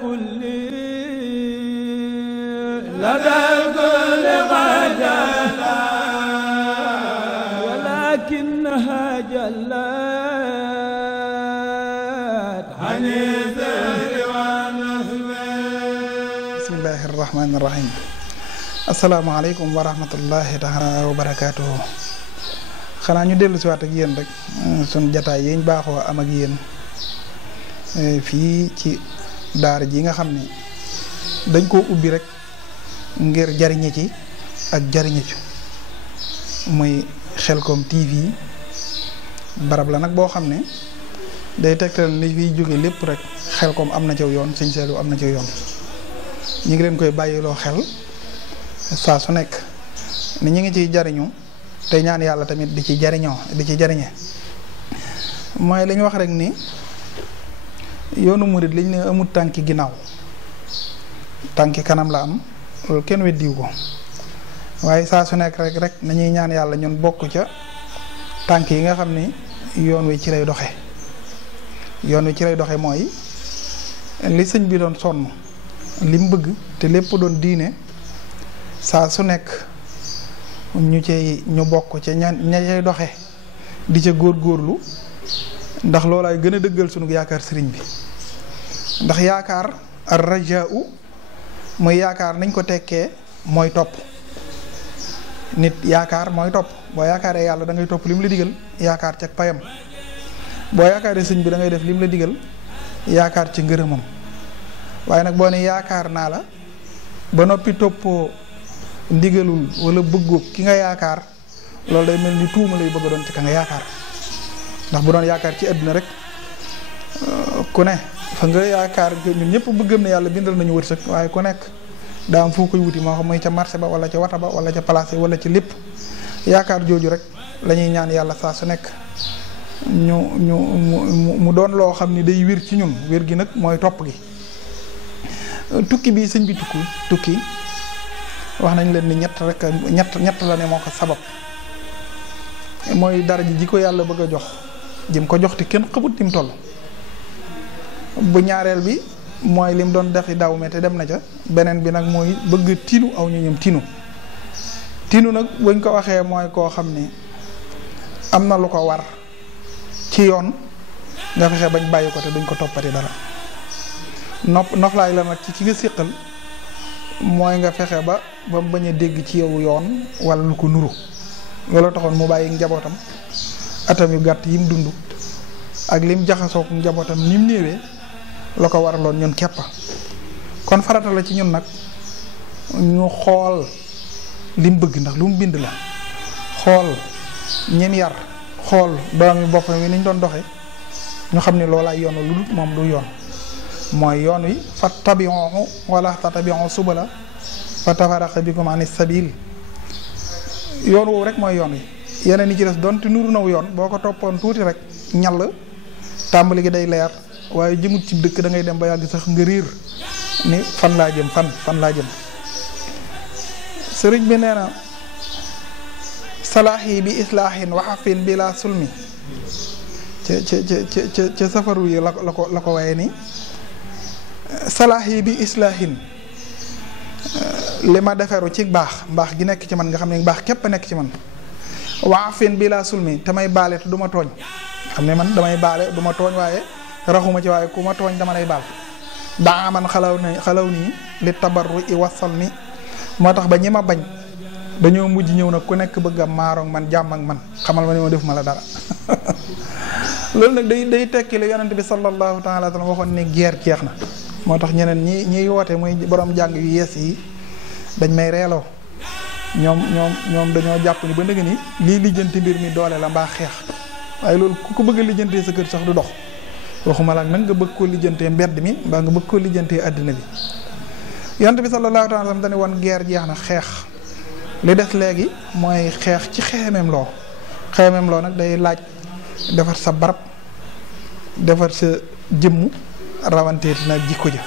كل لدى الكل غجلت ولكنها جلت عن الذل والنسب. بسم الله الرحمن الرحيم. asalaamaaleykum wa rahmatullahi taala wa barakaatuhu. xanaa ñu dellu si waat ak yéen rek sun jataay yi ñu baaxoo am ak yéen fii ci daara ji nga xam ne dañ koo ubbi rek ngir jariñe ci ak jariñe ci muy Xelcom TV. barab la nag boo xam ne day tegtal li fiy jóge lépp rek Xelcom am na ci yoon Sëñ Saliou am na ci yoon. ñu ngi leen koy bàyyiloo xel saa su nekk ni ñu ngi ciy jariñu te ñaan yàlla tamit di ci jariñoo di ci jariñe mooy li ñu wax rek ni yoonu murid liñ ne amul tànki ginnaaw tànki kanam la am loolu kenn weddiwu ko waaye saa su nekk rek nañuy ñaan yàlla ñun bokk ca tànk yi nga xam ni yoon wi ci lay doxe yoon wi ci lay doxe mooy li sëñ bi doon sonn li mu bëgg te lépp doon diine saa su nekk ñu bokk ca ña cay doxe di ca góorgóorlu ndax loolaay gën a dëggal sunu yaakaar sëriñ bi. ndax yaakaar ar rajaau mooy yaakaar nañ ko tekkee mooy topp nit yaakaar mooy topp boo yaakaaree yàlla da ngay topp lim la digal yaakaar ca payam boo yaakaaree sëñ bi da ngay def lim la digal yaakaar ci ngërëmam waaye nag boo ne yaakaar naa la ba noppi toppoo ndigalul wala bëggoo ki nga yaakaar loolu day mel ni tuuma lay bëgg a doon ci ka nga yaakaar ndax bu doon yaakaar ci àdduna rek ku ne fa nga yaakaar ñun ñëpp bëggam ne yàlla bindal nañu wërsëg waaye ku nekk daa am foo koy wuti moo xam muy ca marché ba wala ca wata ba wala ca place wala ci lépp yaakaar jooju rek la ñuy ñaan yàlla saa su nekk mu doon loo xam ni day wér ci ñun wér gi nag mooy topp gi. tukki bi sëñ bi tukki wax nañ leen ni ñett la ne moo ko sabab mooy dara ji ko yàlla bëgg a jox jëm ko jox te kenn xamut ni mu toll. bu ñaareel bi mooy lim doon defi daw me te dem na ca beneen bi nag mooy bëgg tinu aw ñu ñëm tinu nag buñ ko waxee mooy koo xam ni am na lu ko war ci yoon nga fexe bañ bàyyi ko te duñ ko toppati dara. noflaay la nag ci nga séqal mooy nga fexe ba mu bañ a dégg ci yow yoon wala lu ko nuru loolu taxoon mu bàyyi njabootam atam yu gàtt yim dund ak lim jaxasook njabootam ni mu néewee la ko waraloon ñun keppa kon farata la ci ñun nag ñu xool lim bëgg ndax lu mu bind la xool ñim yar xool doomi boppam yi niñ doon doxe ñu xam ne loolaay yoon lu dul moom du yoon mooy yoon wi fattabi'uhu wala tattabi'u subula fatafaraqa bikum ani sabil yoon woowu rek mooy yoon wi yeneen yi ci des doonte nuru naw yoon boo ko toppoon tuuti rek ñall tàmbali gi day leer waaye jëmut ci dëkk da ngay dem ba yàgg sax nga riir ni fan laa jëm fan laa jëm. sëriñ bi nee na salaahi bi islaahin waxafin bi laa sulmi ca safaru yi la ko waye ni salaahi bi islaahin li ma deferu ci mbaax gi nekk ci man nga xam ne baax képp nekk ci man waxafin bi laa sulmi te may baale te du ma tooñ xam ne man damay baale du ma tooñ waaye raxuma ci waaye ku ma tooñ dama lay baal daa man xalaw nii li tabarru i wasal mi moo tax ba ñi ma bañ dañoo mujj ñëw nag ku nekk bëgg a maaroog man jàmm ak man xamal ma ne ma def ma la dara loolu nag day tekki la yonent bi sallallahu taala wa sallam waxoon ne guerre jeex na moo tax ñeneen ñiy woote muy borom jàng yu yees yi dañ may reeloo ñoom dañoo jàpp ni ba ndëgg ni lii lijjanti mbir mi doole la mbaa xeex waaye loolu ku ko bëgg a lijjantee sa kër sax du dox waxuma la nag nga bëgg koo lijjantee mbedd mi mbaa nga bëgg koo lijjantee àddina bi yonent bi sallallahu taala wa sallam dañu woon guerre jeex na xeex li des léegi mooy xeex ci xeemeem loo nag day laaj defar sa barab defar sa jëmm rawanteeti nag jikko ja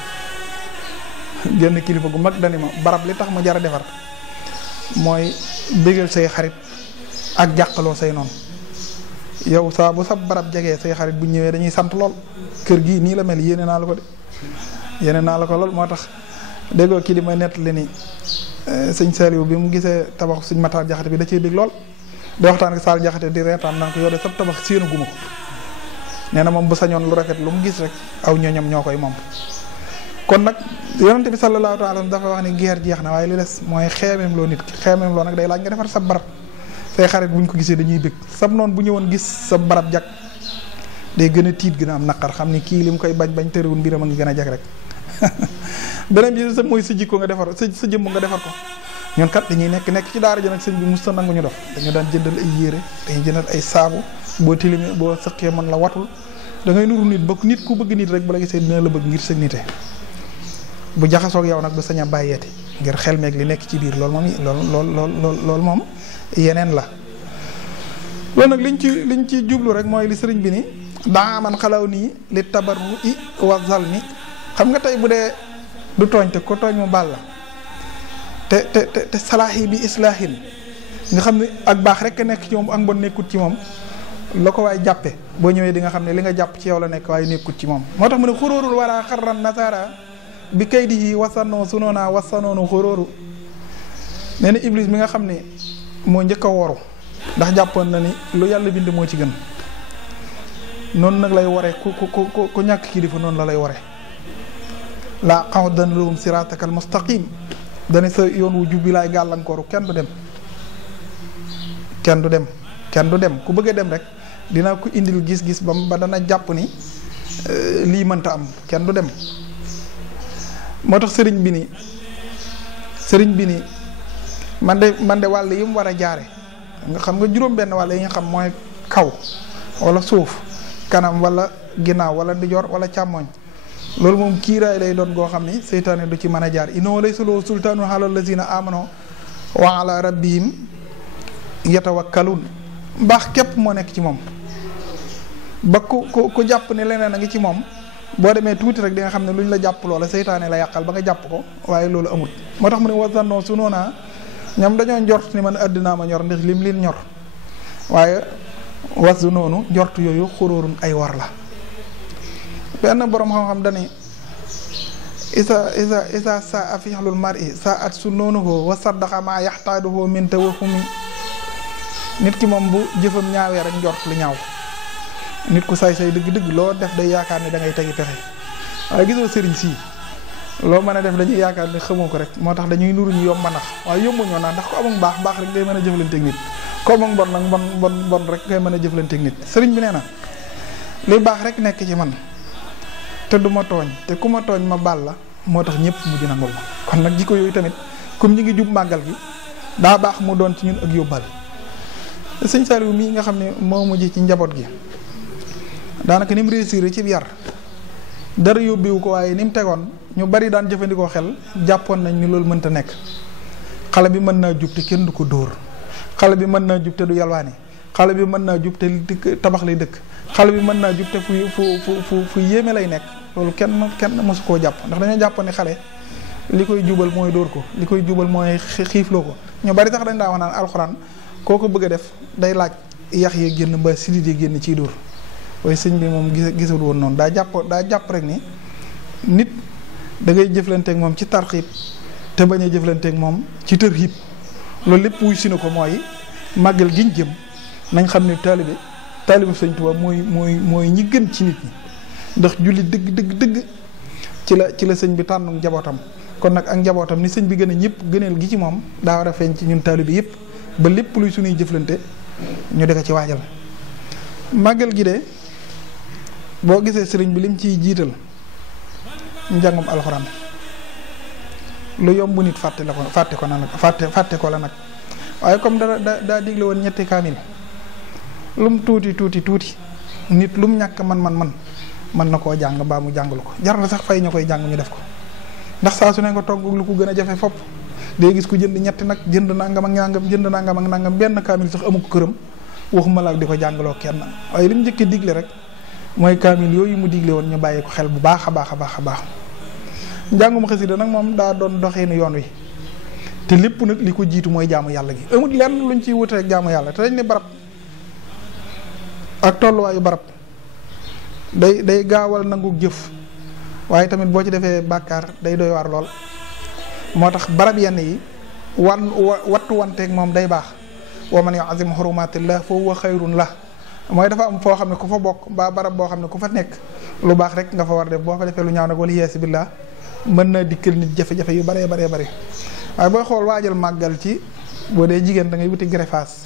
genn kilifa gu mag dani ma barab li tax mu jar a defar mooy bégal say xarit ak jàqaloo say noonu yow saa bu sa barab jegee say xarit bu ñëwee dañuy sant lool kër gi nii la mel yéene naa la ko de yéene naa la ko lool moo tax déggoo kii di may nettali ni sëñ Saliou bi mu gisee tabax sëñ Matar Jaxate bi da cee bég lool di waxtaan ak Saal Jaxate di reetaan naan ko yow de sab tabax séenu guma ko nee na moom bu sañoon lu rafet lu mu gis rek aw ñooñam ñoo koy moom. kon nag yonente bi sallallahu alayhi wa sallam dafa wax ni guerre jeex na waaye li des mooy xeemeem loo nit ki xeemeem loo nag day laaj nga defar sa barab say xarit buñ ko gisee dañuy bég sab noonu bu ñëwoon gis sa barab jag day gën a tiit gën a am naqar xam ni kii li mu koy bañ tëriwul mbiram a ngi gën a jag rek beneen bi sa mooy sa jikko nga defar sa jëmm nga defar ko. ñun kat dañuy nekk ci daara ji nag sëñ bi musta nangu ñu dox dañu daan jëndal ay yére dañuy jëndal ay saabu boo tilimee boo sëqee mën la watul da ngay nuru nit ba nit ku bëgg nit rek bu la gisee dina la bëgg ngir sa nite bu jaxasoog yow nag du sañ a bàyyeeti ngir xel meeg li nekk ci biir loolu moom loolu moom yeneen la. loolu nag liñ ci jublu rek mooy li sëriñ bi ni daa man xalaw nii li tabarru i wa zalmi xam nga tey bu dee du tooñ te ko tooñ mu baal la te salaahi bi islaahin nga xam ne ak baax rek a nekk ci moom ak mbon nekkut ci moom la ko waay jàppe boo ñëwee di nga xam ne li nga jàpp ci yow la nekk waaye nekkut ci moom moo tax mu ne xuróorul wala xarran nasara bi kay di wasanoo sunoona wasanoonu xuróoru nee na iblis mi nga xam ne moo njëkk a woru ndax jàppoon na ni lu yàlla bind moo ci gën noonu nag lay ware ku ñàkk kilifa noonu la lay ware laa qa'udanna lahum siratakal mustaqim dane sa yoon wu jubbi laay gàllankooru kenn du dem ku bëgg a dem rek dinaa ko indil gis-gis ba dana jàpp ni lii mënta am kenn du dem. moo tax sëriñ bi ni man de wàll yi mu war a jaare nga xam nga juróom-benn wàll yi nga xam mooy kaw wala suuf kanam wala ginnaaw wala ndijoor wala càmmooñ loolu moom kiiraay lay doon goo xam ni seytaane du ci mën a jaar innahu laysa lahu sultaanu alal lazina amanu wa ala rabbihim yatawakkalun mbaax képp moo nekk ci moom ba ku jàpp ne leneen a ngi ci moom boo demee tuuti rek di nga xam ne lu ñu la jàpp loola seytaane la yàqal ba nga jàpp ko waaye loolu amul moo tax mu ne wasannoo su noona ñoom dañoo njort ni man àddinaa ma ñor ndax lim leen ñor waaye wasu noonu njort yooyu xuróorun ay war la benn boroom xam-xam dani isa sa a fixlul mar'i sa at su noonuhoo wa saddaqa ma yaxtaaduhoo min tawahumi nit ki moom bu jëfam ñaawee rek njort lu ñaaw nit ku say dëgg-dëgg loo def day yaakaar ne da ngay tegi pexe waaye gisoo sëriñ sii loo mën a def dañuy yaakaar ne xamoo ko rek moo tax dañuy nuru ñu yomb nax waaye yombuñoo naa ndax ko amul baax rek day mën a jëflanteeg nit ko amul bon nag bon rek ngay mën a jëflanteeg nit sëriñ bi nee na li baax rek nekk ci man te du ma tooñ te ku ma tooñ ma baal la moo tax ñëpp mujj nangul ma kon nag jikko yooyu tamit comme ñi ngi jub màggal gi daa baax mu doon ci ñun ak yóbbal sëñ Saliou mii nga xam ne moo mujj ci njaboot gi daanaka ni mu réussir ci yar dara yóbbewu ko waaye ni mu tegoon ñu bari daan jëfandikoo xel jàppoon nañ ni loolu mënta nekk xale bi mën naa jub te kenn du ko dóor xale bi mën naa jub te du yalwaani xale bi mën naa jub te tabax lay dëkk xale bi mën naa jub te fu yéeme lay nekk loolu kenn mësu koo jàpp ndax dañoo jàpp ne xale li koy jubal mooy dóor ko li koy jubal mooy xiifloo ko ñu bari sax dañ daa wax naan alxuraan koo ko bëgg a def day laaj yax yee génn mbaa sidit yi génn ciy dóor waaye sëñ bi moom gisul woon noonu daa jàpp rek ni nit da ngay jëflanteeg moom ci tarxiib te bañ a jëflanteeg moom ci tërxiib loolu lépp wuy si na ko mooy màggal giñ jëm nañ xam ne taalibe sëñ Tuubaa mooy ñi gën ci nit ñi ndax julli dëgg ci la sëñ bi tànn njabootam kon nag ak njabootam ni sëñ bi gën a ñëpp gëneel gi ci moom daa war a feeñ ci ñun taalibe yëpp ba lépp luy suñuy jëflante ñu dëkk ci waajal màggal gi de boo gisee sëriñ bi lim ciy jiital njàngum alxuraan lu yomb nit fàtte ko la nag waaye comme daa digle woon ñetti kaamil lum tuuti nit lum ñàkk man mën na koo jàng mbaa mu jànglu ko jar na sax fay ñu koy jàng ñu def ko ndax saa su ne nga togg lu ko gën a jafe fopp day gis ku jënd ñetti nag jënd nangam ak nangam benn kaamil sax amu ko këram waxuma la di ko jàngaloo kenn waaye li mu njëkk digle rek mooy kaamil yooyu mu digle woon ñu bàyyi ko xel bu baax a baax njàngum xasida nag moom daa doon doxeenu yoon wi te lépp nag li ko jiitu mooy jaamu yàlla gi amut lenn luñ ciy wute rek jaamu yàlla te dañ ne barab ak tolluwaayu barab day gaawal nangu jëf waaye tamit boo ci defee bàkkaar day doy waar lool. moo tax barab yenn yi wattu wanteeg moom day baax. wa man yu'azzim hurumatillah fa huwa xayrun la mooy dafa am foo xam ne ku fa bokk ba barab boo xam ne ku fa nekk lu baax rek nga fa war def boo fa defee lu ñaaw nag wala yeesi billah mën na dikkal nit jafe-jafe yu baree baree bëri. waaye booy xool waajal màggal ci boo dee jigéen da ngay wuti greffage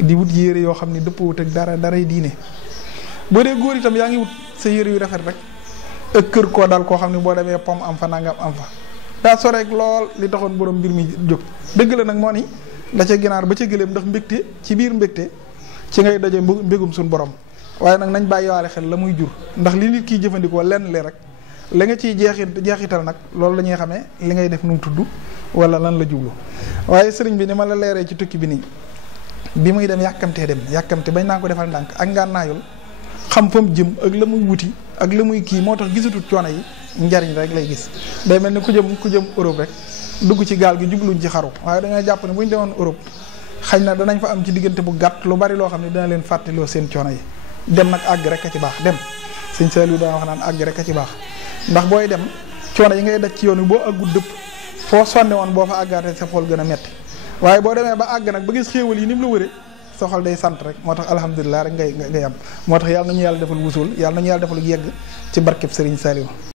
di wut yére yoo xam ne dëpp wut ak daray diine. boo dee góor itam yaa ngi wut sa yére yu rafet rek ak kër koo dal koo xam ne boo demee pom am fa nangam am fa daa soreek lool li taxoon borom mbir mi jóg. dëgg la nag moo ni la ca ginaar ba ca gëléem ndax mbégte ci biir mbégte ci ngay daje mbégum suñu borom waaye nag nañ bàyyiwaale xel la muy jur ndax li nit kiy jëfandikoo lenn li rek la nga ciy jeexital nag loolu la ñuy xamee li ngay def nu mu tudd wala lan la jublu. waaye sëriñ bi ni ma la leeree ci tukki bi nii bi muy dem yàkkamte bañ naa ko defal ndànk ak ngànnaayul xam fa mu jëm ak la muy wuti ak la muy kii moo tax gisatut coono yi njariñ rek lay gis. day mel ni ku jëm Europe rek dugg ci gaal gi jubluñ ci xaru waaye dañoo jàpp ne bu ñu demoon Europe xañ na danañ fa am ci diggante bu gàtt lu bari loo xam ne dina leen fàttaloo seen coono yi. dem nag àgg rek a ci baax dem sëñ Saliou dana wax naan àgg rek a ci baax ndax booy dem coono yi ngay daj ci yoon wi boo àggul dëpp foo sonne woon boo fa àggaatee sa xol gën a metti waaye boo demee ba àgg nag ba gis xéewal yi ni mu la wëree sa xol day sant rek moo tax alhamdulilah rek ngay am moo tax yàlla nañu yàlla defal wusul yàlla nañu yàlla defal yegg ci barkeb Serigne Saliou.